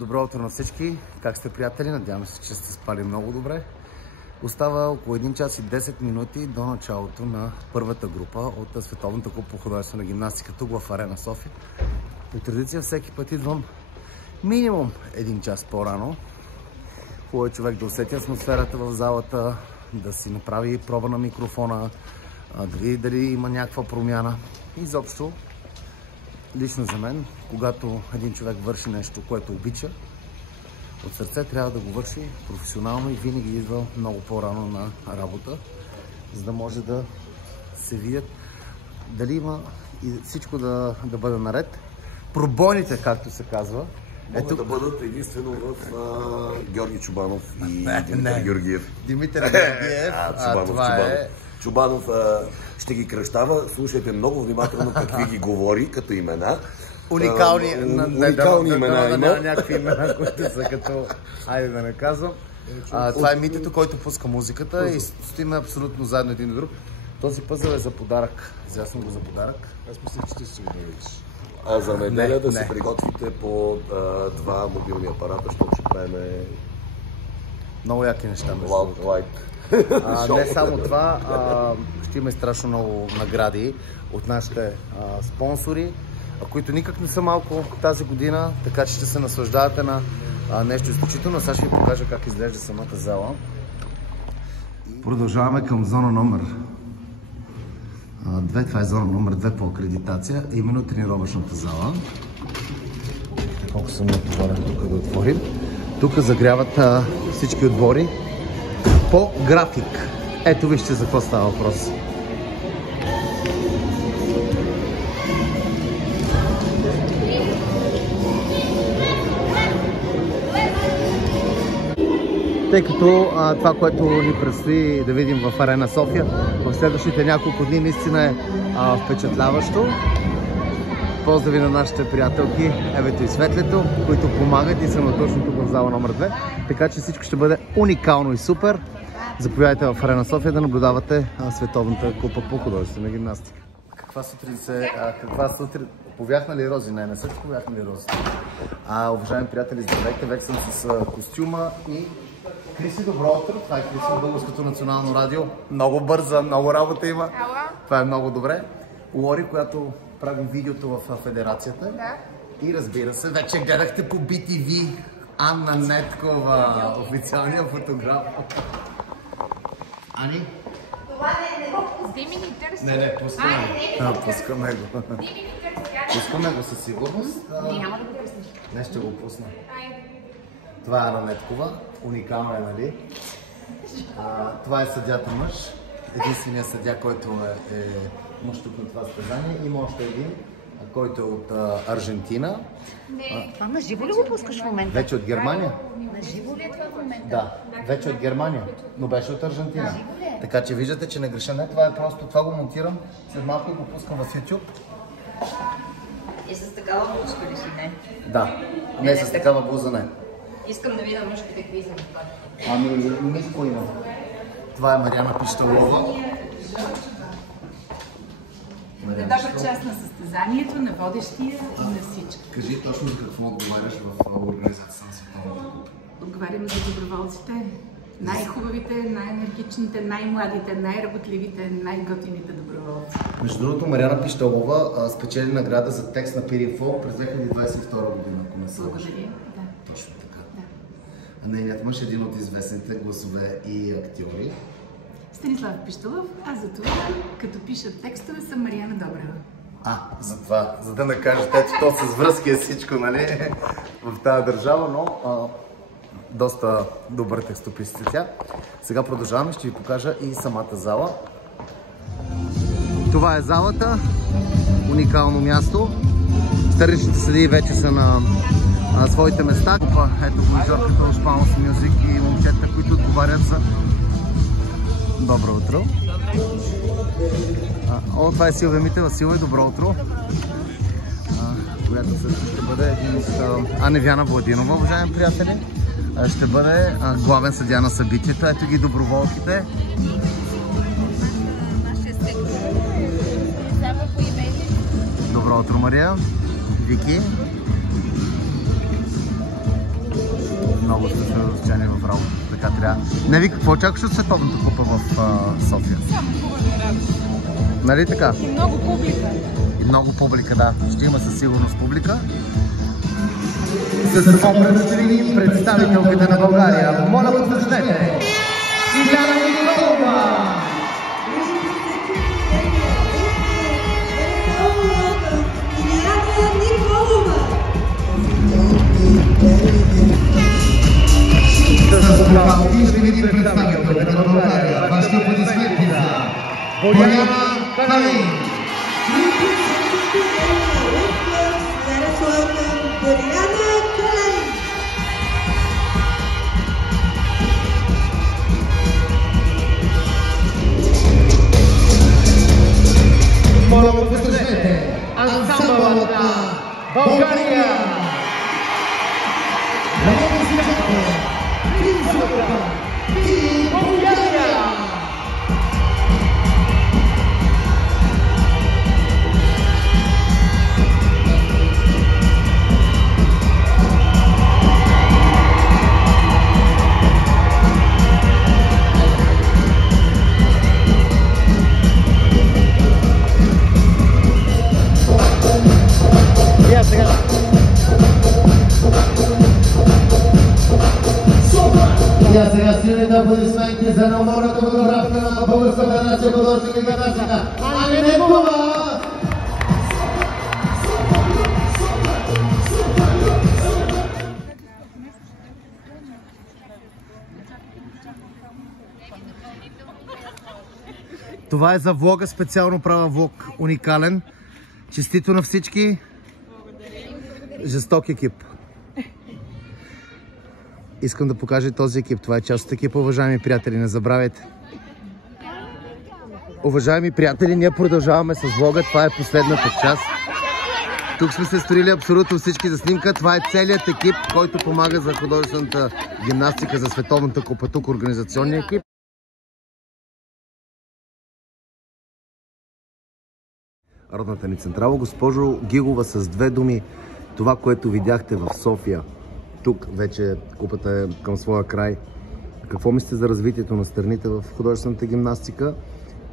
Добро утро на всички! Как сте, приятели? Надявам се, че сте спали много добре. Остава около 1 час и 10 минути до началото на първата група от Световната купа по художествена гимнастика тук в Арена София. По традиция всеки път идвам минимум 1 час по-рано. Хубаво е човек да усети атмосферата в залата, да си направи проба на микрофона, да види дали има някаква промяна. Изобщо, лично за мен, когато един човек върши нещо, което обича, от сърце трябва да го върши професионално и винаги идва много по-рано на работа, за да може да се видят дали има и всичко да бъде наред. Пробойните, както се казва. Могат да бъдат единствено в Георги Чубанов и Димитър Георгиев. Димитър Георгиев, Чубанов ще ги кръщава. Слушайте много внимателно какви ги говори като имена. Уникални имена има. Някакви имена, които са като... Айде да не казвам. Това е Митето, който пуска музиката и стоиме абсолютно заедно един до друг. Този пъзъл е за подарък. Взял съм го за подарък. Аз мисля, че ти си го дадеш. А за неделя да се приготвите по 2 мобилни апарата, защото ще правим много яки неща. Не само това, ще има страшно много награди от нашите спонсори, които никак не са малко тази година, така че ще се наслаждавате на нещо изключително. Сега ще ви покажа как изглежда самата зала. Продължаваме към зона номер 2. Това е зона номер 2 по акредитация, именно тренировъчната зала. Колко съм натоварен тук да отворим. Тук загряват всички отбори по график. Ето вижте за какво става въпрос. Тъй като това, което ни предстои да видим в Арена София в следващите няколко дни, наистина е впечатляващо. Поздрави на нашите приятелки Евето и Светлето, които помагат и са точно тук в зала номер 2. Така че всичко ще бъде уникално и супер. Заповядайте в Арена София да наблюдавате Световната купа по художествена гимнастика. Каква сутрин? Повяхна ли рози? Не са повяхна ли рози. Уважаеми приятели, здравейте, вече съм с костюма и Криси, добро утро. Това е Криси от Българското национално радио. Много бърза, много работа има. Това е много добре. Лори, която прави видеото в федерацията. Да. И разбира се, вече гледахте по BTV Анна Неткова, официалния фотограф. Ани? Дими ни търси. Не, пускаме го. Пускаме го. Пускаме го със сигурност. Няма да го пуснеш. Не, ще го пусна. Това е Анна Неткова. Уникална е, нали? Това е съдята мъж. Единственият съдия, който е мъж тук на това състезание. Има още един, който е от Аржентина. Това на живо ли го пускаш в момента? Вече от Германия. На живо ли е това в момента? Да, вече от Германия, но беше от Аржентина. Така че виждате, че не греша. Не, това е просто, това го монтирам, след малко го пускам в YouTube. И с такава блузка ли си, не? Да, не с такава блуза, не. Искам да видя мъжките какви са. Ниско има. Това е Мариана Пищалова. Добър част на състезанието, на водещия и на всички. Кажи точно за какво отговаряш в организацията на Световната купа. Отговаряме за доброволците. Най-хубавите, най-енергичните, най-младите, най-работливите, най-готините доброволци. Между другото, Мариана Пищалова спечели награда за текст на Пиринфо през 2022 година, ако не се лъжа. Благодаря. Да. Точно така. Да. А нейният мъж е един от известните гласове и актьори. Станислав Пищалов, а за това, като пишат текстове, съм Мариана Добрева. За това, за да накажете, ето то с връзки е всичко, нали, в тази държава, но доста добър текстописец е тя. Сега продължаваме, ще ви покажа и самата зала. Това е залата, уникално място. Старичните съдии вече са на своите места. Ето го Жорката от Spanish Music и момчета, които отговарят за... Добро утро! Това е Силвия Митева. Силвия, добро утро! Която също ще бъде един от Невяна Владинова, уважаеми приятели. Ще бъде главен съдия на събитието. Ето ги доброволките. Добро утро, Мария. Вики. много сме състояние в работа. Така трябва. Не ви, какво очакваш от Световната купа в София? Само хубави работи. Нали така? И много публика. И много публика, да. Ще има със сигурност публика. С това предоставим представителката на България. Моля, посрещнете! Иляна Николова! С това виждаме представителката на България. Вашите аплодисменти за Боряна Калин! Моля да посрещнете ансамбъл на България! Сега силните аплодисменти за неуморната фотографка на Българската нация художника и гимнастика Ани Некова! Това е за влога, специално правя влог, уникален. Честито на всички! Жесток екип. Искам да покажа този екип. Това е част от екипа, уважаеми приятели. Не забравяйте. Уважаеми приятели, ние продължаваме с влога. Това е последната част. Тук сме се строили абсолютно всички за снимка. Това е целият екип, който помага за художествената гимнастика за Световната купа. Тук организационния екип. Родната ни централа. Госпожо Гигова, с две думи, това, което видяхте в София, тук вече купата е към своя край. Какво мислите за развитието на страните в художествената гимнастика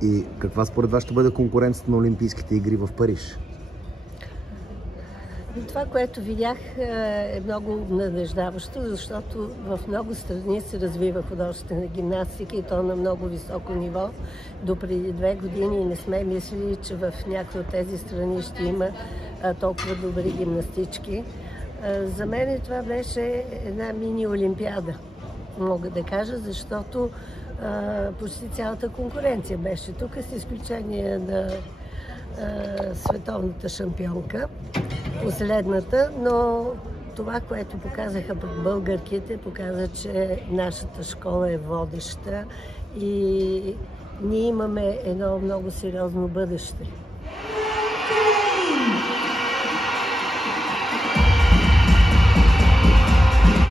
и каква според вас ще бъде конкуренцията на Олимпийските игри в Париж? Това, което видях, е много надеждаващо, защото в много страни се развива художествена гимнастика и то на много високо ниво. До преди 2 години не сме мислили, че в някои от тези страни ще има толкова добри гимнастички. За мен това беше една мини-олимпиада, мога да кажа, защото почти цялата конкуренция беше тук, с изключение на световната шампионка, последната, но това, което показаха българките, показа, че нашата школа е водеща и ние имаме едно много сериозно бъдеще.